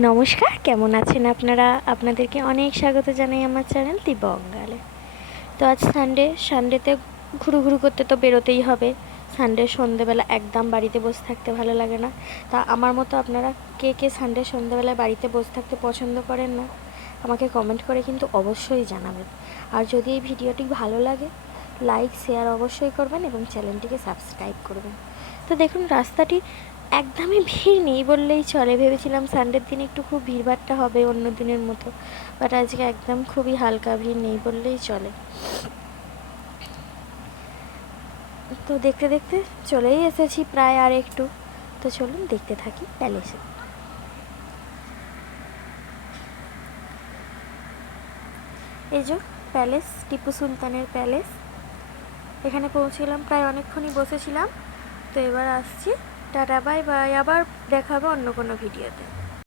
নমস্কার, কেমন আছেন আপনারা? আপনাদেরকে অনেক স্বাগত জানাই আমার চ্যানেল দি বঙ্গালে। তো আজ সানডেতে ঘুরু করতে তো বেরোতেই হবে। সানডে সন্ধেবেলা একদম বাড়িতে বসে থাকতে ভালো লাগে না। তা আমার মতো আপনারা কে কে সানডে সন্ধেবেলায় বাড়িতে বসে থাকতে পছন্দ করেন না, আমাকে কমেন্ট করে কিন্তু অবশ্যই জানাবেন। আর যদি এই ভিডিওটি ভালো লাগে, লাইক শেয়ার অবশ্যই করবেন এবং চ্যানেলটিকে সাবস্ক্রাইব করবেন। তো দেখুন, রাস্তাটি একদমই ভিড় নেই বললেই চলে। ভেবেছিলাম সানডের দিন একটু খুব ভিড়ভাট্টা হবে অন্য দিনের মতো, বাট আজকে একদম খুবই হালকা, ভিড় নেই বললেই চলে। তো দেখতে দেখতে চলেই এসেছি প্রায়, আর একটু। তো চলুন দেখতে থাকি প্যালেসে। এই যে প্যালেস, টিপু সুলতানের প্যালেস। এখানে পৌঁছলাম, প্রায় অনেকক্ষণই বসেছিলাম। তো এবার আসছি, টাটা বাই বাই, আবার দেখা হবে অন্য কোনো ভিডিওতে।